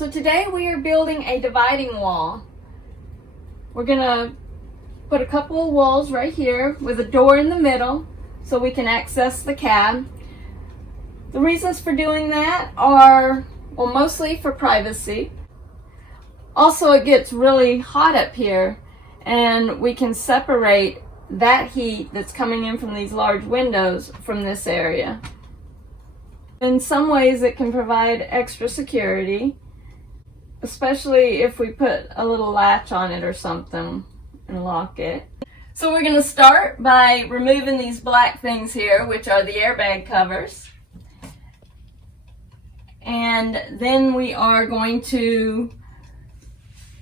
So today we are building a dividing wall. We're gonna put a couple of walls right here with a door in the middle so we can access the cab. The reasons for doing that are, well, mostly for privacy. Also, it gets really hot up here and we can separate that heat that's coming in from these large windows from this area. In some ways it can provide extra security, especially if we put a little latch on it or something and lock it. So we're going to start by removing these black things here, which are the airbag covers. And then we are going to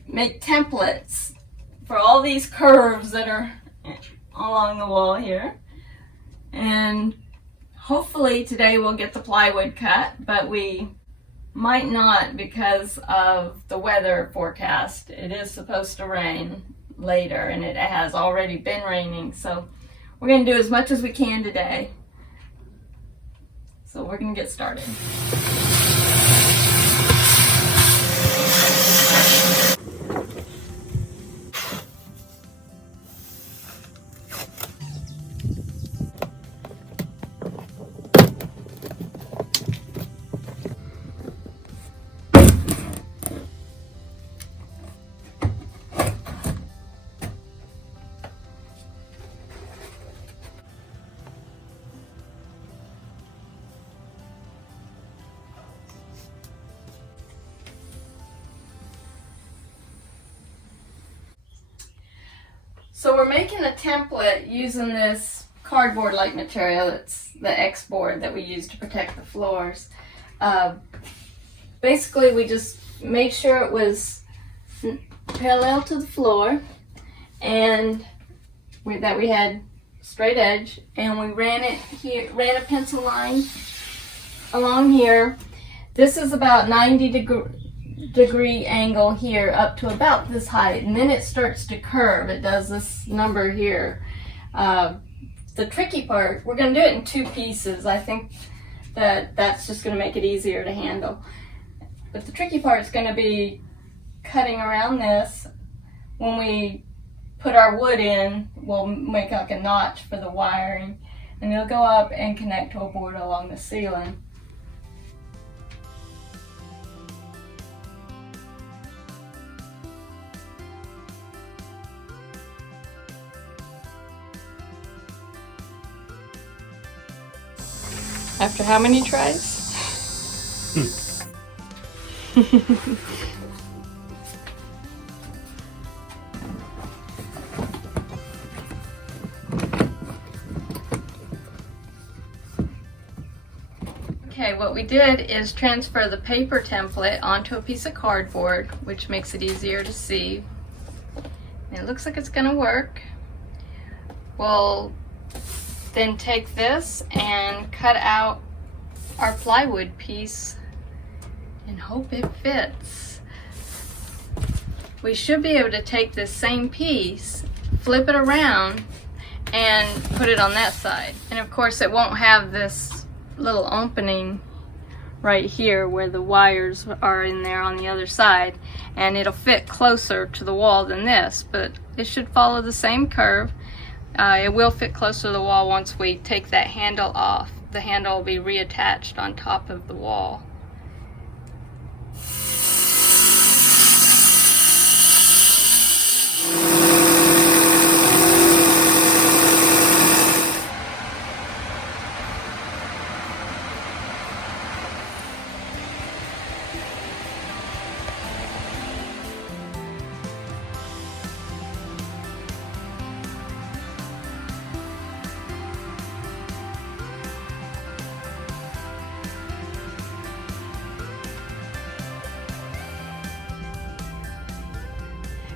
make templates for all these curves that are along the wall here. And hopefully today we'll get the plywood cut, but we might not because of the weather forecast. It is supposed to rain later and it has already been raining, so we're going to do as much as we can today. So we're going to get started. So we're making a template using this cardboard-like material. It's the X-board that we use to protect the floors. Basically, we just made sure it was parallel to the floor and that we had straight edge, and we ran it here, ran a pencil line along here. This is about 90 degree angle here up to about this height, and then it starts to curve. It does this number here. The tricky part, we're going to do it in two pieces. I think that's just going to make it easier to handle. But the tricky part is going to be cutting around this. When we put our wood in, we'll make like a notch for the wiring, and it'll go up and connect to a board along the ceiling. After how many tries? Okay, what we did is transfer the paper template onto a piece of cardboard, which makes it easier to see. And it looks like it's gonna work. We'll then take this and cut out our plywood piece and hope it fits. We should be able to take this same piece, flip it around, and put it on that side. And of course it won't have this little opening right here where the wires are in there on the other side, and it'll fit closer to the wall than this, but it should follow the same curve. It will fit closer to the wall once we take that handle off. The handle will be reattached on top of the wall.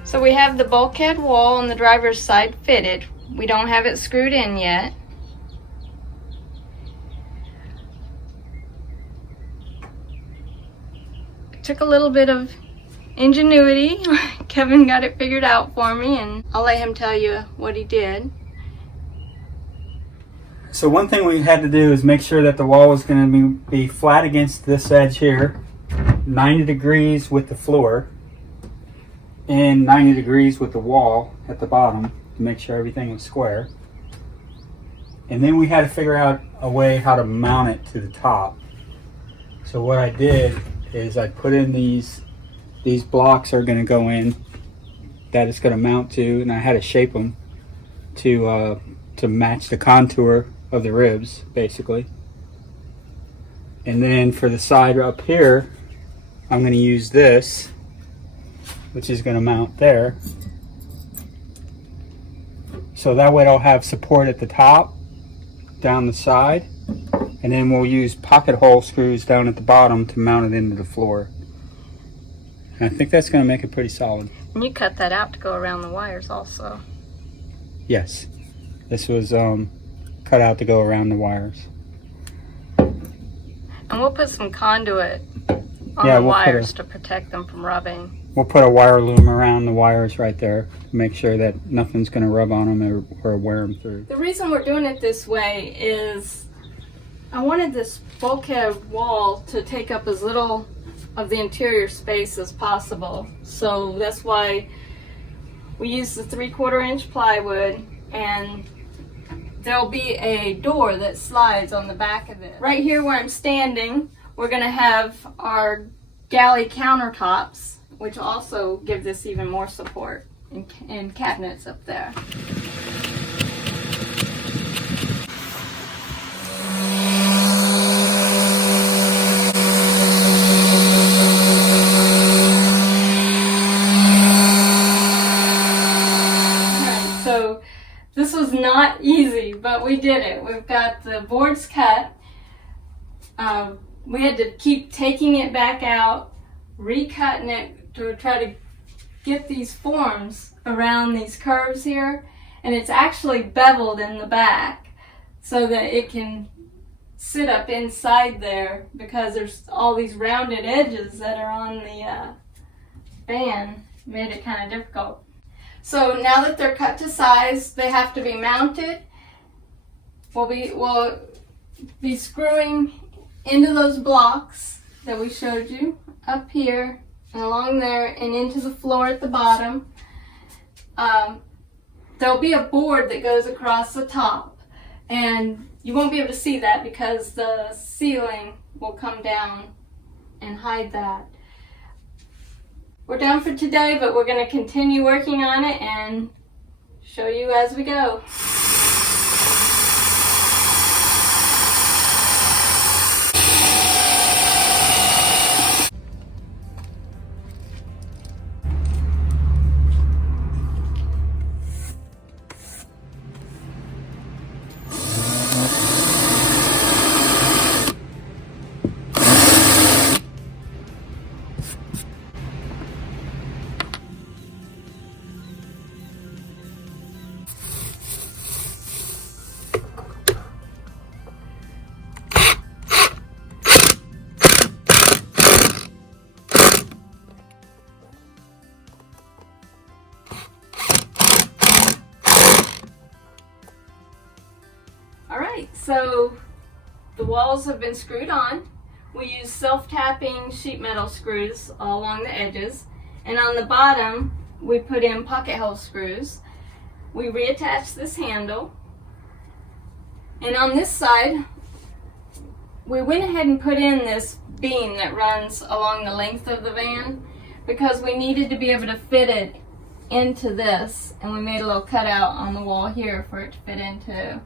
So we have the bulkhead wall on the driver's side fitted. We don't have it screwed in yet. It took a little bit of ingenuity. Kevin got it figured out for me, and I'll let him tell you what he did. So one thing we had to do is make sure that the wall was going to be flat against this edge here. 90 degrees with the floor and 90 degrees with the wall at the bottom to make sure everything was square. And then we had to figure out a way how to mount it to the top. So what I did is I put in these blocks are going to go in that it's going to mount to, and I had to shape them to match the contour of the ribs, basically. And then for the side up here, I'm going to use this, which is going to mount there. So that way it'll have support at the top, down the side, and then we'll use pocket hole screws down at the bottom to mount it into the floor. And I think that's going to make it pretty solid. And you cut that out to go around the wires also. Yes, this was cut out to go around the wires. And we'll put some conduit on the wires to protect them from rubbing. We'll put a wire loom around the wires right there to make sure that nothing's going to rub on them or wear them through. The reason we're doing it this way is I wanted this bulkhead wall to take up as little of the interior space as possible. So that's why we use the 3/4 inch plywood, and there'll be a door that slides on the back of it. Right here where I'm standing, we're going to have our galley countertops, which also give this even more support, and cabinets up there. So this was not easy, but we did it. We've got the boards cut. We had to keep taking it back out, recutting it to try to get these forms around these curves here. And it's actually beveled in the back so that it can sit up inside there, because there's all these rounded edges that are on the fan. Made it kind of difficult. So now that they're cut to size, they have to be mounted. We'll be screwing into those blocks that we showed you up here and along there and into the floor at the bottom. There'll be a board that goes across the top, and you won't be able to see that because the ceiling will come down and hide that. We're done for today, but we're going to continue working on it and show you as we go. So the walls have been screwed on. We use self-tapping sheet metal screws all along the edges, and on the bottom we put in pocket hole screws. We reattach this handle, and on this side we went ahead and put in this beam that runs along the length of the van because we needed to be able to fit it into this, and we made a little cutout on the wall here for it to fit into.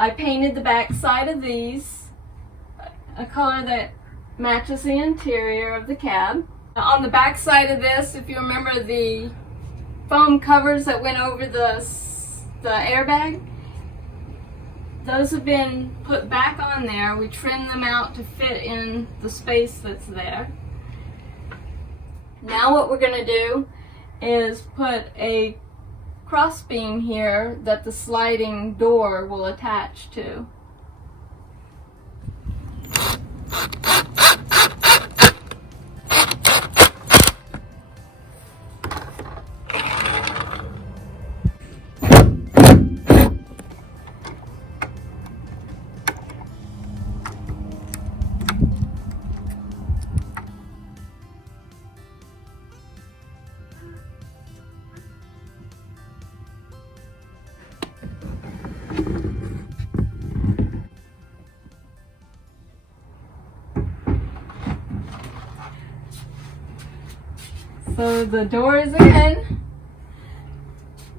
I painted the back side of these a color that matches the interior of the cab. On the back side of this, if you remember the foam covers that went over the airbag, those have been put back on there. We trimmed them out to fit in the space that's there. Now what we're going to do is put a cross beam here that the sliding door will attach to. So the door is in,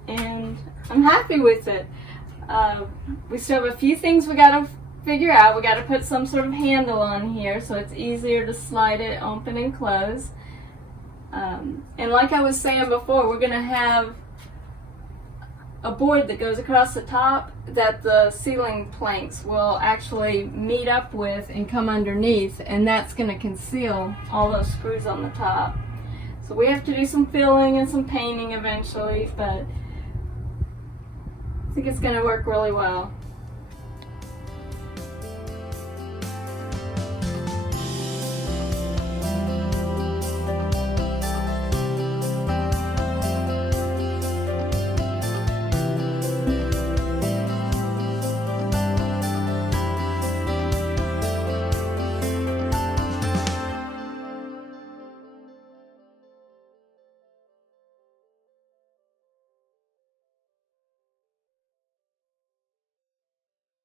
and I'm happy with it. We still have a few things we got to figure out. We got to put some sort of handle on here so it's easier to slide it open and close. And like I was saying before, we're going to have a board that goes across the top that the ceiling planks will actually meet up with and come underneath, and that's going to conceal all those screws on the top. So we have to do some filling and some painting eventually, but I think it's going to work really well.